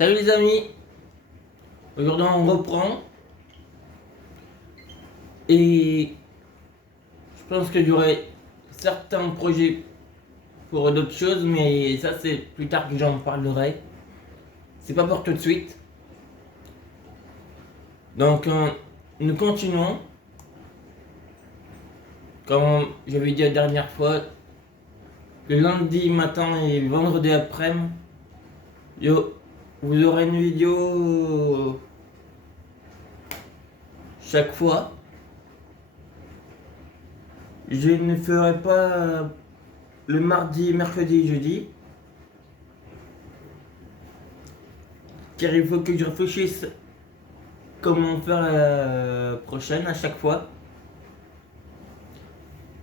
Salut les amis, aujourd'hui on reprend et je pense que j'aurai certains projets pour d'autres choses, mais ça c'est plus tard que j'en parlerai. C'est pas pour tout de suite. Donc nous continuons. Comme j'avais dit la dernière fois, le lundi matin et le vendredi après-midi, vous aurez une vidéo chaque fois. Je ne ferai pas le mardi, mercredi et jeudi, car il faut que je réfléchisse comment faire la prochaine à chaque fois.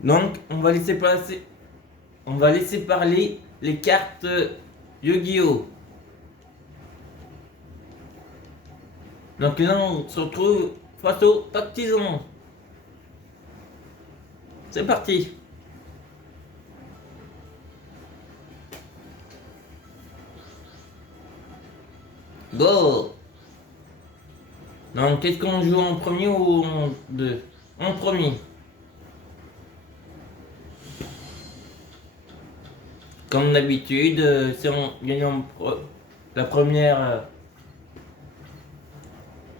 Donc, on va laisser parler les cartes Yu-Gi-Oh! Donc là, on se retrouve face aux partisans. C'est parti. Go. Donc, qu'est-ce qu'on joue en premier ou en deux? En premier. Comme d'habitude, si on gagne la première,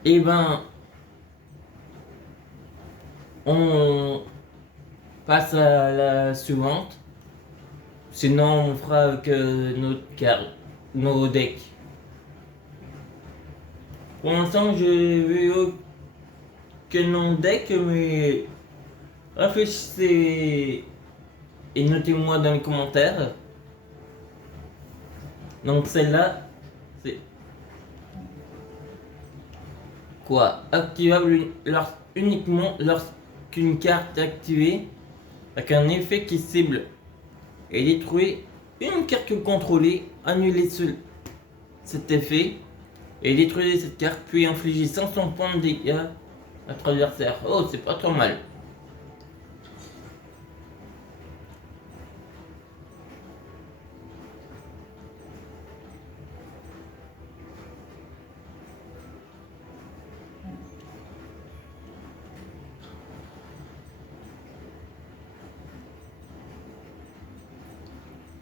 eh ben, on passe à la suivante. Sinon, on fera que notre carte, nos decks. Pour l'instant, j'ai vu aucun nom deck, mais réfléchissez et notez-moi dans les commentaires. Donc celle-là, c'est quoi? Activable uniquement lorsqu'une carte est activée avec un effet qui cible et détruit une carte que vous contrôlez. Annulez cet effet et détruisez cette carte, puis infligez 500 points de dégâts à votre adversaire. Oh, c'est pas trop mal.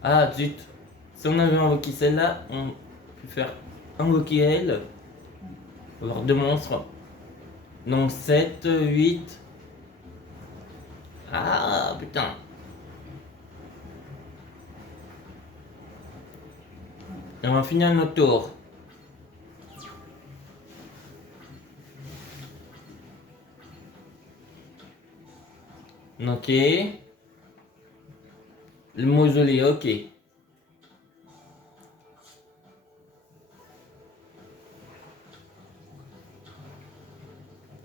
Ah zut, si on avait invoqué celle-là, on peut faire invoquer elle, avoir deux monstres. Donc 7, 8. Ah putain. Et on va finir notre tour. Ok. Le mausolée, ok.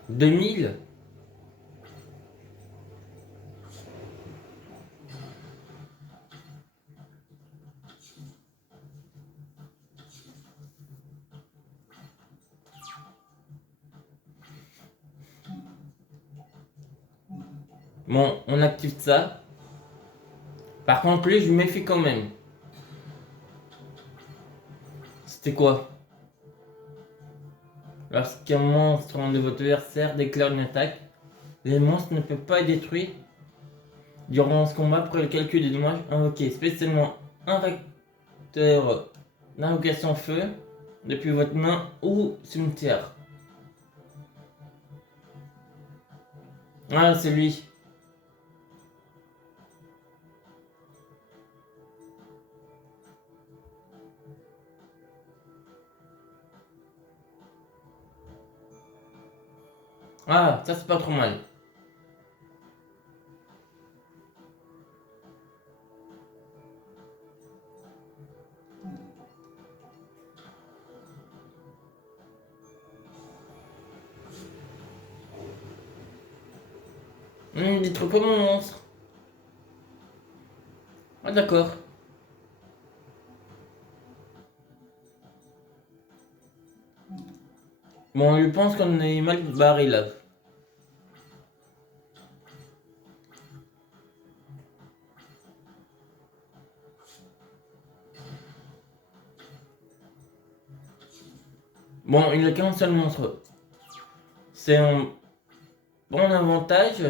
2000. Bon, on active ça. Par contre, lui, je me méfie quand même. C'était quoi? Lorsqu'un monstre de votre adversaire déclare une attaque, les monstres ne peuvent pas être détruits durant ce combat pour le calcul des dommages invoqués. Spécialement un vecteur d'invocation feu depuis votre main ou cimetière. Ah, c'est lui. Ah, ça c'est pas trop mal. Détruis pas mon monstre. Ah, d'accord. Bon, on lui pense qu'on est mal barré là. Bon, il a qu'un seul monstre. C'est un bon avantage.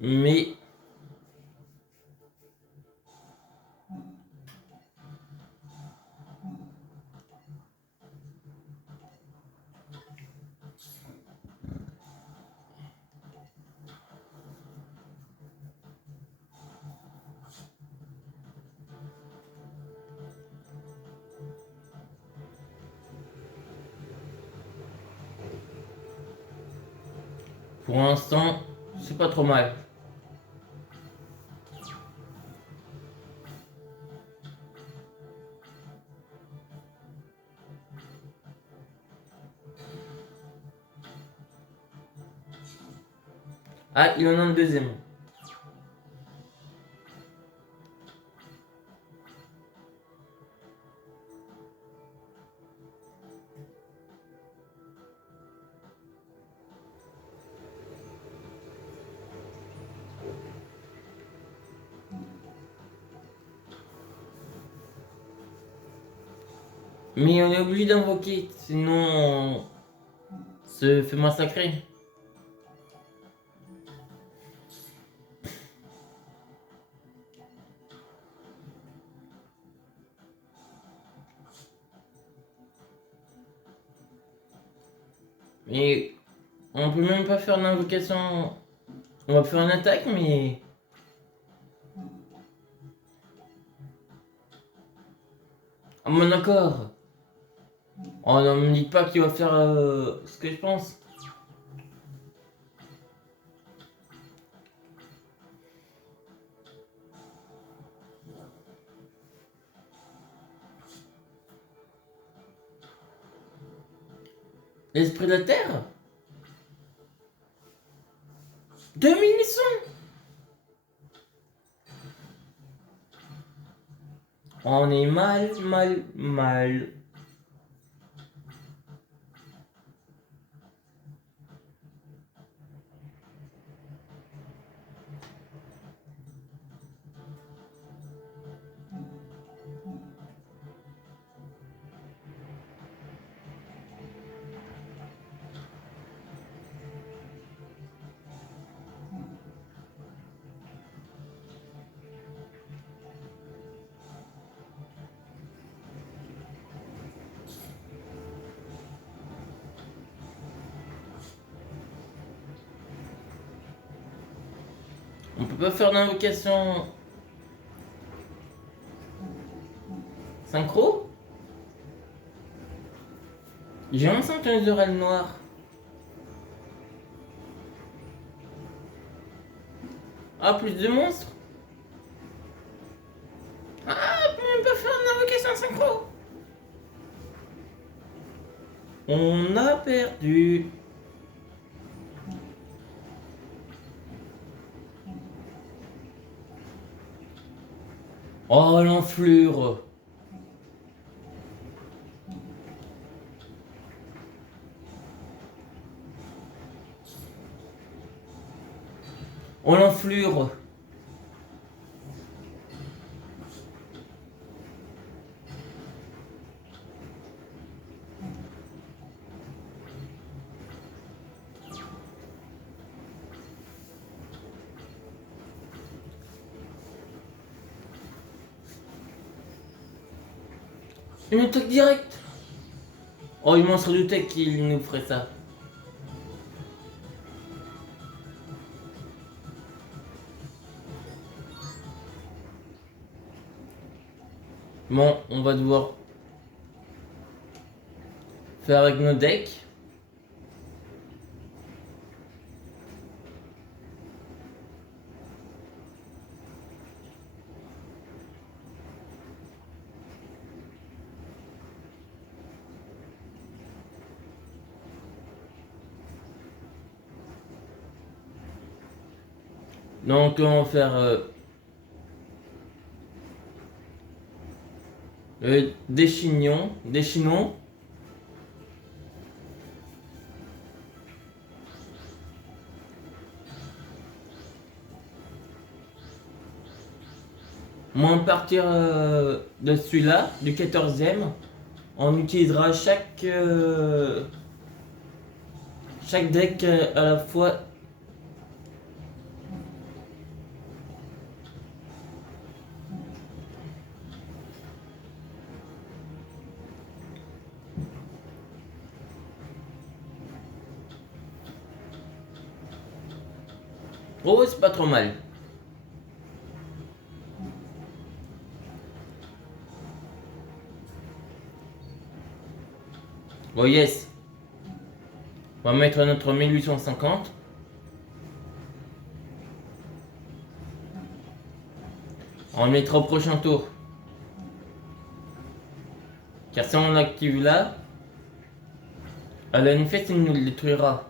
Mais pour l'instant, c'est pas trop mal. Ah, il en a un deuxième. Mais on est obligé d'invoquer, sinon on se fait massacrer. Mais on peut même pas faire l'invocation. On va faire une attaque, mais. Ah bon d'accord. Oh non, me dites pas qu'il va faire ce que je pense. L'esprit de la terre 2000 sons. On est mal, mal, mal. On peut pas faire d'invocation synchro. J'ai un les oreilles noires. Ah, plus de monstres. Ah, on peut même pas faire une invocation synchro. On a perdu. Oh, l'enflure. Oh, l'enflure. Une attaque directe. Oh, il m'en serait douté qu'il nous ferait ça. Bon, on va devoir faire avec nos decks. Donc on va faire des chignons. Moi, à partir de celui-là, du 14e, on utilisera chaque deck à la fois. Oh, c'est pas trop mal. Oh yes. On va mettre notre 1850. On le mettra au prochain tour. Car si on l'active là, à l'effet, il nous le détruira.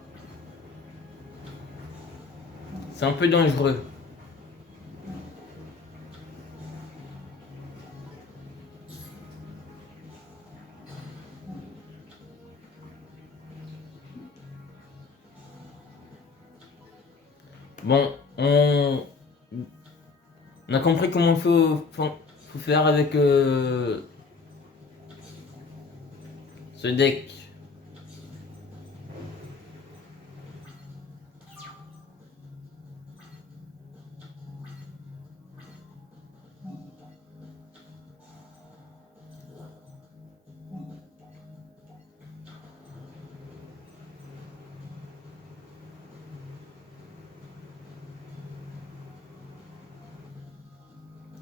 C'est un peu dangereux. Bon, on a compris comment il faut faire avec ce deck.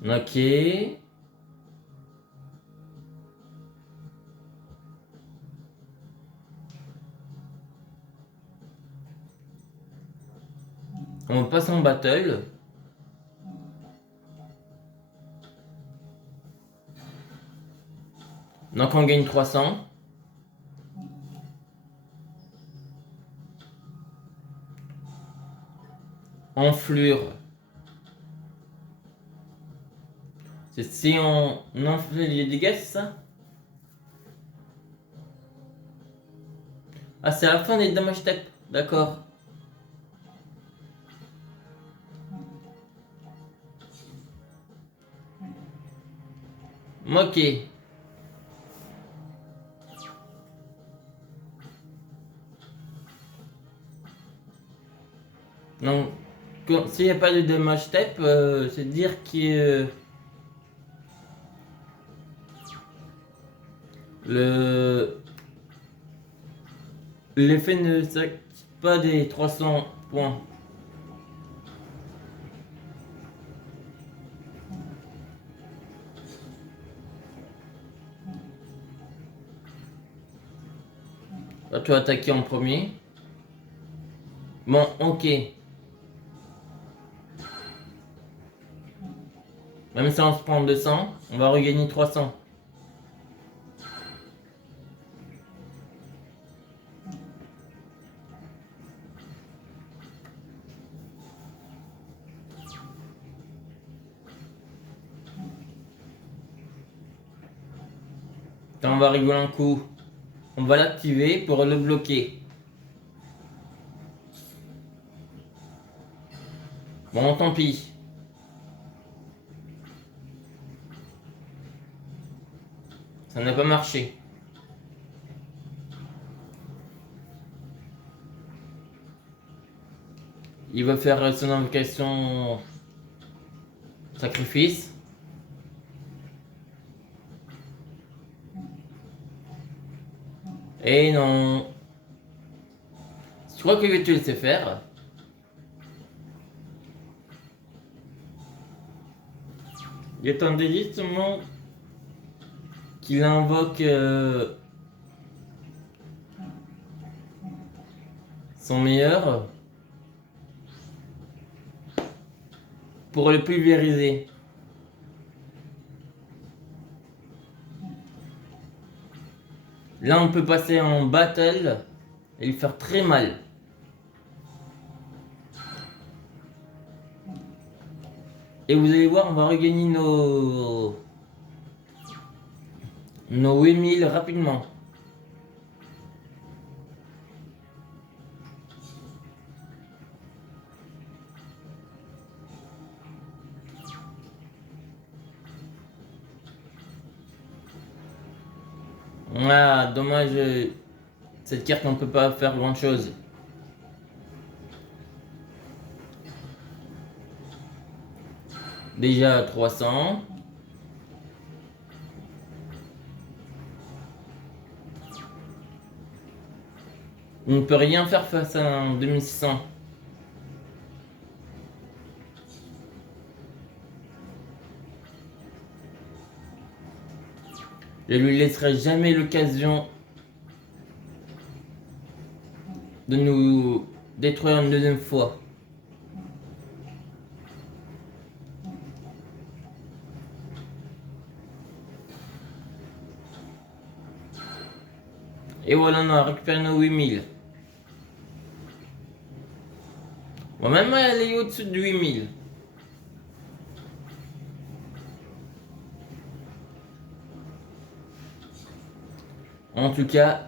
Ok. On passe en battle. Donc on gagne 300. Enflure. C'est si on enfle les dégâts, c'est ça? Ah, c'est à la fin des damage tech. D'accord. Ok. Donc, s'il n'y a pas de damage step, c'est dire que le l'effet ne s'active pas des 300 points. Là, tu vas attaquer en premier. Bon, ok. Même si on se prend 200, on va regagner 300. Quand on va rigoler un coup, on va l'activer pour le bloquer. Bon, tant pis. Ça n'a pas marché. Il va faire son invocation sacrifice. Et non. Je crois que tu le sais faire. Il attendait justement qu'il invoque son meilleur pour le pulvériser. Là, on peut passer en battle et lui faire très mal. Et vous allez voir, on va regagner nos 8000 rapidement. Ah, dommage. Cette carte, on peut pas faire grand chose. Déjà 300. On ne peut rien faire face à un 2600. Je lui laisserai jamais l'occasion de nous détruire une deuxième fois. Et voilà, on a récupéré nos 8000. On va même aller au-dessus de 8000. En tout cas,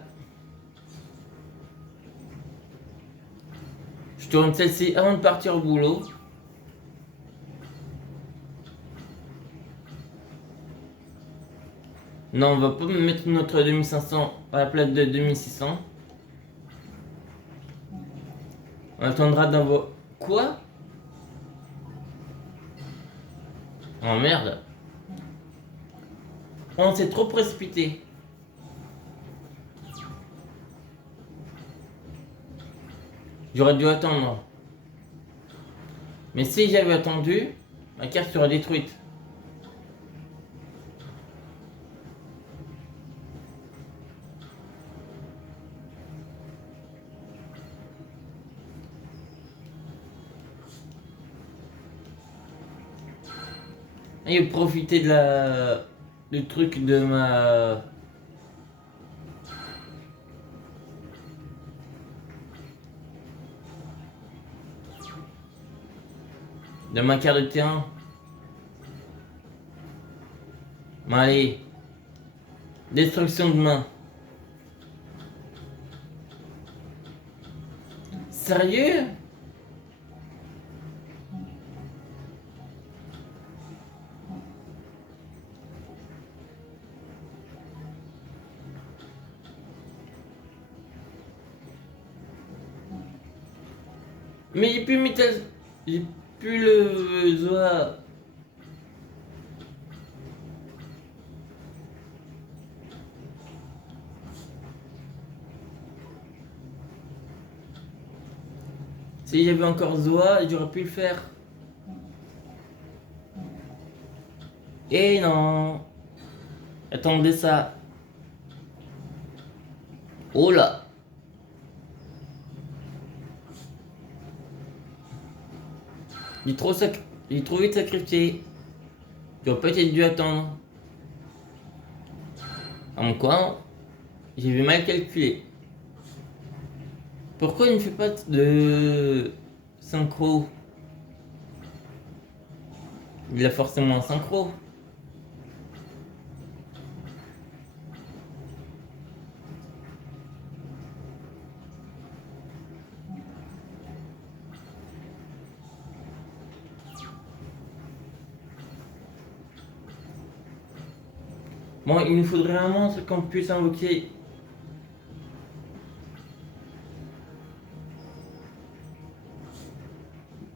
je tourne celle-ci avant de partir au boulot. Non, on va pas mettre notre 2500 à la place de 2600. On attendra d'avoir... Quoi? Oh merde. On s'est trop précipité. J'aurais dû attendre. Mais si j'avais attendu, ma carte serait détruite. Et profiter de du truc de ma carte de terrain. Bon, allez. Destruction de main. Sérieux? Mais j'ai plus métal. J'ai plus le Zoa. Si j'avais encore Zoa, j'aurais pu le faire. Et non. Attendez ça. Oh là. J'ai trop vite sacrifié. J'aurais peut-être dû attendre. En quoi? J'ai mal calculé. Pourquoi il ne fait pas de synchro? Il a forcément un synchro. Bon, il nous faudrait un monstre qu'on puisse invoquer.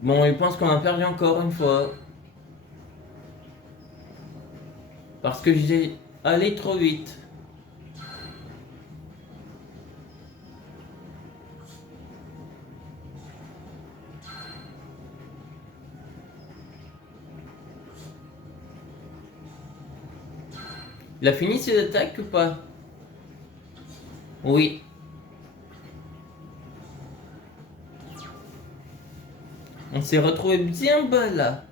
Bon, il pense qu'on a perdu encore une fois. Parce que j'ai allé trop vite. Il a fini ses attaques ou pas? Oui. On s'est retrouvé bien bas là.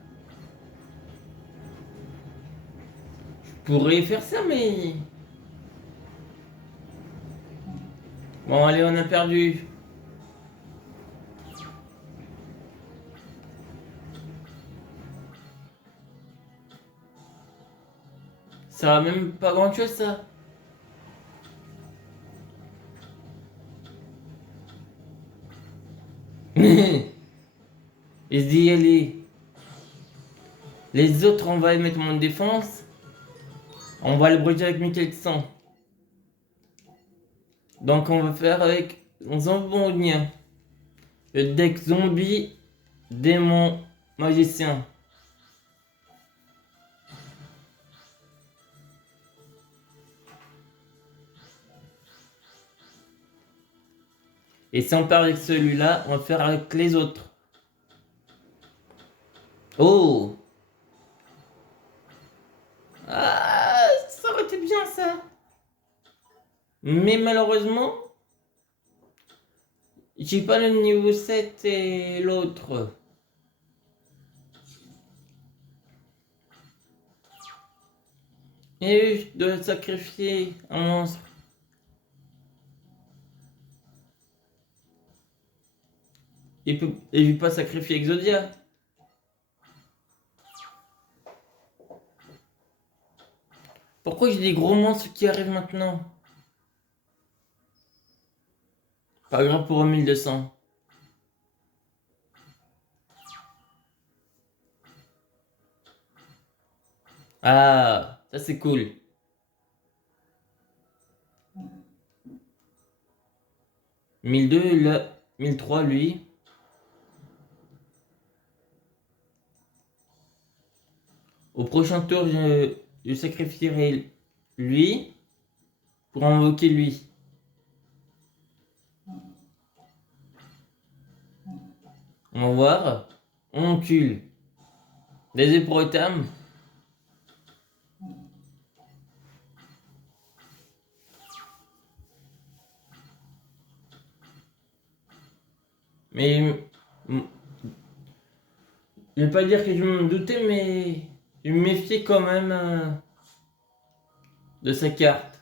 Je pourrais faire ça, mais... Bon, allez, on a perdu. Ça va même pas grand chose ça. Il se dit, allez. Les autres, on va mettre mon défense. On va le brûler avec 1100. Donc on va faire avec Zambonien. Le deck zombie, démon, magicien. Et si on part avec celui-là, on va faire avec les autres. Oh! Ah, ça aurait été bien ça. Mais malheureusement, j'ai pas le niveau 7 et l'autre. Et je dois sacrifier un monstre. Et je vais pas sacrifier Exodia. Pourquoi j'ai des gros monstres qui arrivent maintenant? Pas grave pour 1200. Ah, ça c'est cool. 1002, là, 1003 lui. Au prochain tour, je sacrifierai lui pour invoquer lui. On va voir. On cule. Des éprotames. Mais je vais pas dire que je me doutais, mais je me méfiais quand même de sa carte.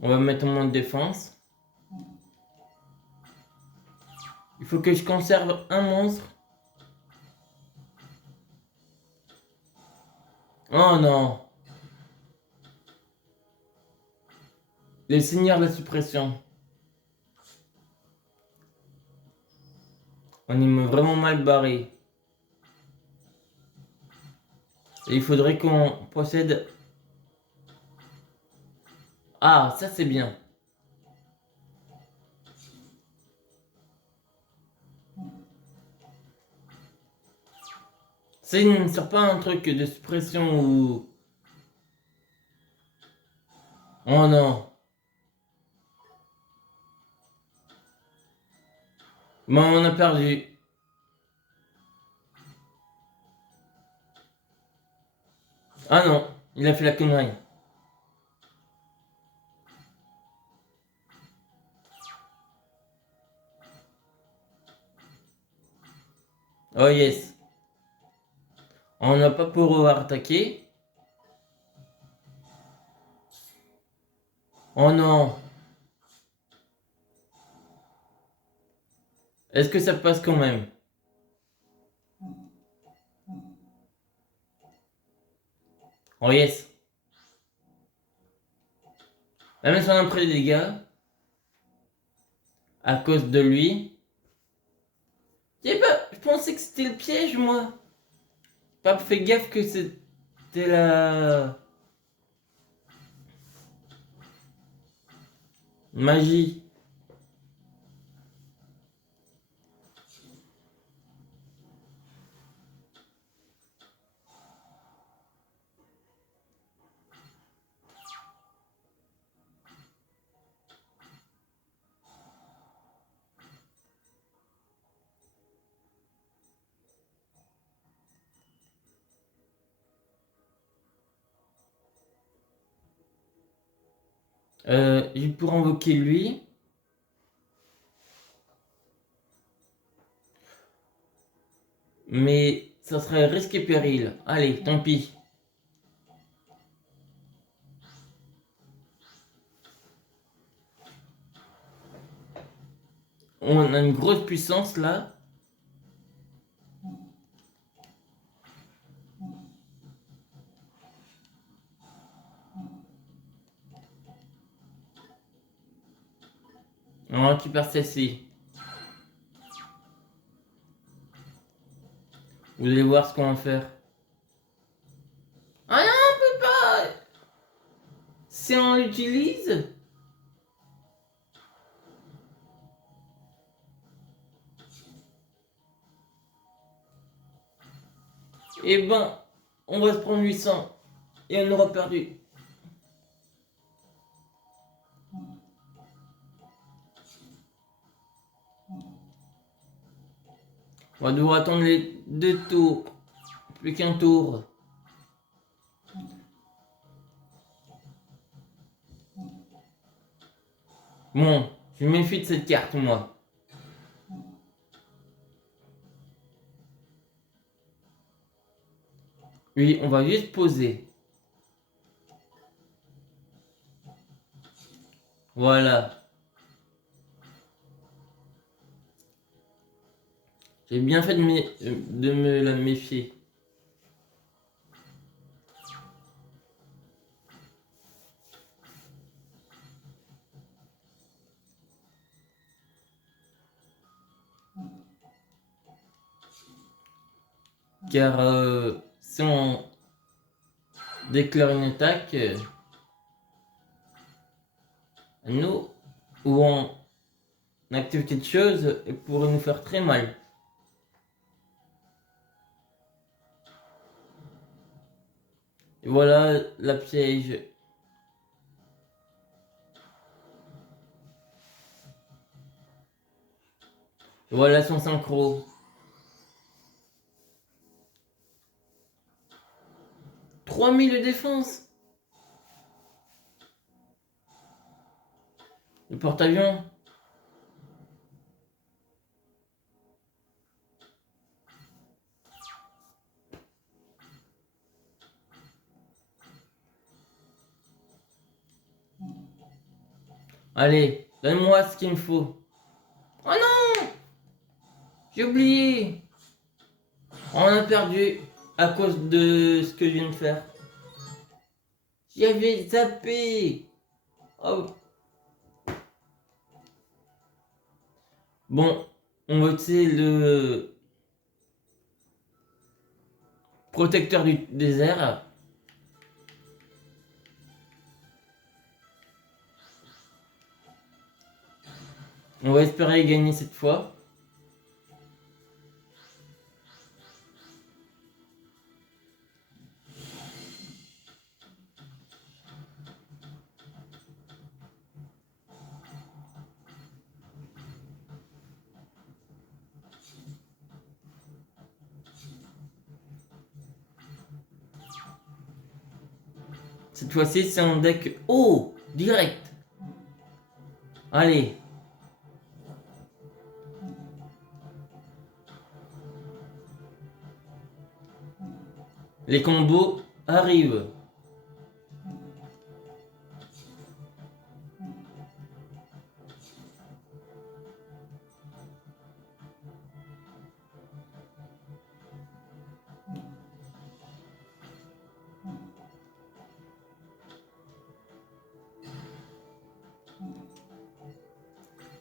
On va mettre en mode défense. Il faut que je conserve un monstre. Oh non. Le seigneur de la suppression. On est vraiment mal barré. Et il faudrait qu'on possède... Ah, ça c'est bien. C'est pas un truc de suppression ou... Oh non. Bon, on a perdu. Ah non, il a fait la connerie. Oh yes. On n'a pas pouvoir attaquer. Oh non. Est-ce que ça passe quand même? Oh yes. Même si on a pris des dégâts, à cause de lui. Je pensais que c'était le piège, moi. Pas fait gaffe que c'était la magie. Je pourrais invoquer lui. Mais ça serait risque et péril. Allez, tant pis. On a une grosse puissance là. On récupère celle-ci. Vous allez voir ce qu'on va faire. Ah non, on peut pas. Si on l'utilise. Eh ben, on va se prendre 800. Et on aura perdu. On va devoir attendre les 2 tours. Plus qu'un tour. Bon, je me méfie de cette carte, moi. Oui, on va juste poser. Voilà. J'ai bien fait de me la méfier. Car si on déclare une attaque, nous, ou on active quelque chose, elle pourrait nous faire très mal. Et voilà la piège. Voilà son synchro. 3000 de défense. Le porte-avions. Allez, donne-moi ce qu'il me faut. Oh non! J'ai oublié. On a perdu à cause de ce que je viens de faire. J'y avais zappé. Oh. Bon, on va utiliser le protecteur du désert. On va espérer gagner cette fois. Cette fois-ci, c'est un deck haut, direct. Allez. Les combos arrivent.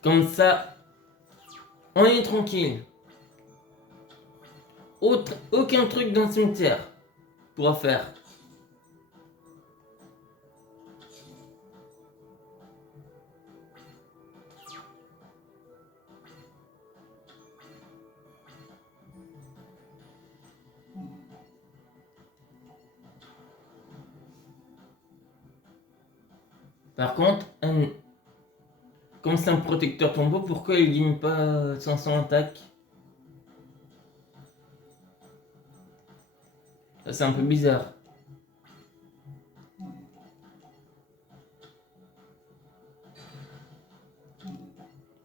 Comme ça, on est tranquille. Aucun truc dans le cimetière pourra faire. Par contre, comme c'est un protecteur tombeau, pourquoi il gagne pas 500 attaques? Ça, c'est un peu bizarre.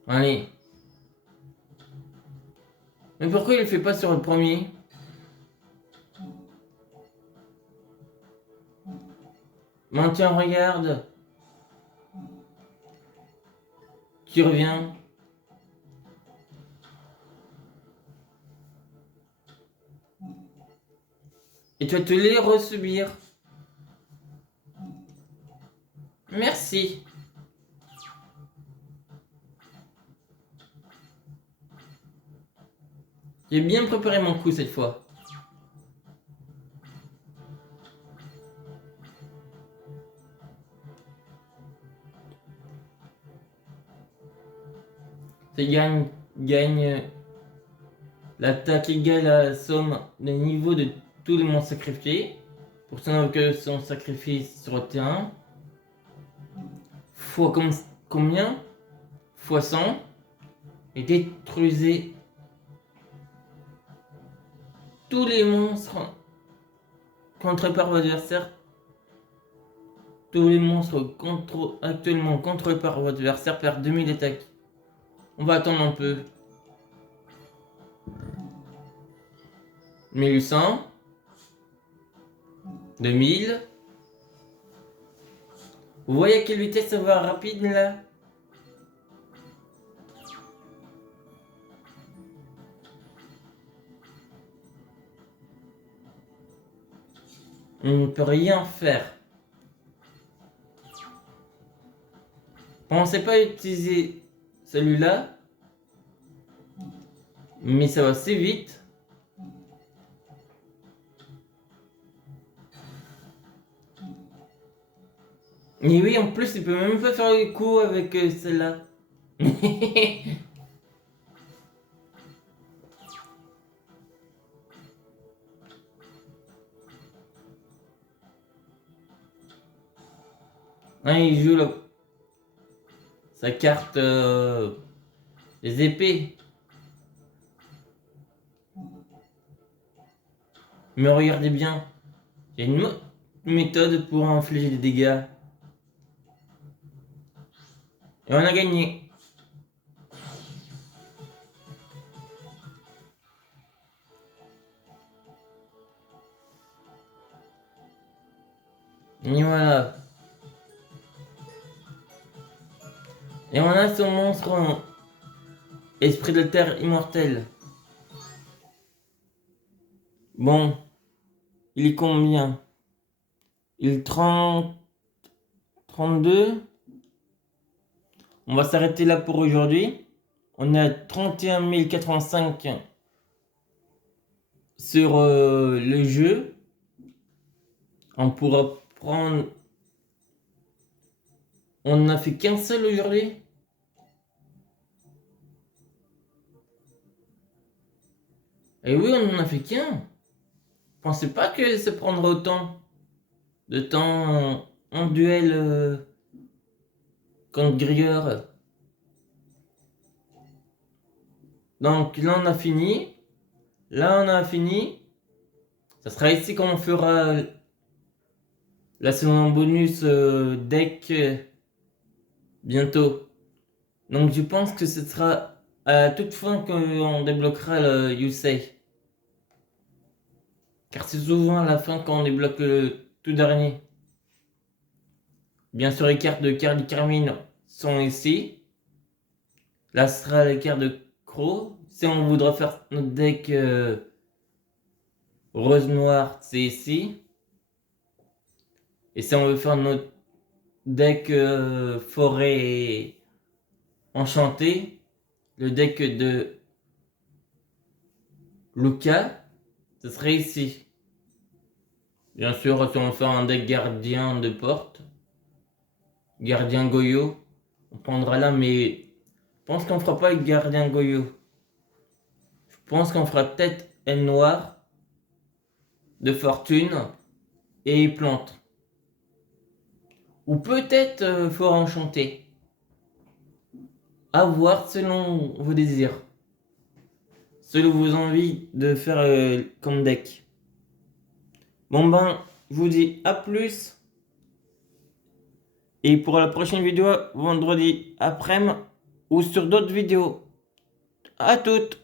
Allez. Mais pourquoi il le fait pas sur le premier? Maintiens, regarde. Qui revient. Et tu vas te les resubir. Merci. J'ai bien préparé mon coup cette fois. C'est gagne l'attaque égale à la somme des niveaux de tous les monstres sacrifiés. Pour ceux que son sacrifice sur le terrain. Fois combien? Fois 100. Et détruisez tous les monstres contrôlés par votre adversaire. Tous les monstres actuellement contrôlés par votre adversaire perdent 2000 d'attaque. On va attendre un peu. 1800. 2000. Vous voyez à quelle vitesse ça va rapide là? On ne peut rien faire. Pensez pas utiliser celui-là. Mais ça va assez vite. Et oui, en plus, il peut même pas faire le coup avec celle-là. Hein, il joue sa carte les épées. Mais regardez bien, il y a une méthode pour infliger des dégâts. Et on a gagné. Et voilà. Et on a son monstre esprit de terre immortel. Bon. Il est combien? Il est 32. On va s'arrêter là pour aujourd'hui. On est à 31 085 sur le jeu. On pourra prendre... On n'a fait qu'un seul aujourd'hui. Et oui, on n'en a fait qu'un. Pensez pas que ça prendra autant de temps en duel contre Grilleur. Donc là on a fini. Là on a fini. Ça sera ici qu'on fera la saison bonus deck bientôt. Donc je pense que ce sera à toute fin qu'on débloquera le Yusei. Car c'est souvent à la fin qu'on débloque le tout dernier. Bien sûr, les cartes de Carly Carmine sont ici. Là, ce sera les cartes de Crow. Si on voudra faire notre deck rose-noir, c'est ici. Et si on veut faire notre deck forêt enchantée, le deck de Luca, ce serait ici. Bien sûr, si on veut faire un deck gardien de porte, gardien Goyo, on prendra là, mais je pense qu'on fera pas le gardien Goyo. Je pense qu'on fera tête aile noire de fortune et plante. Ou peut-être fort enchanté. À voir selon vos désirs. Selon vos envies de faire comme deck. Bon ben, je vous dis à plus. Et pour la prochaine vidéo, vendredi après-midi ou sur d'autres vidéos. À toutes!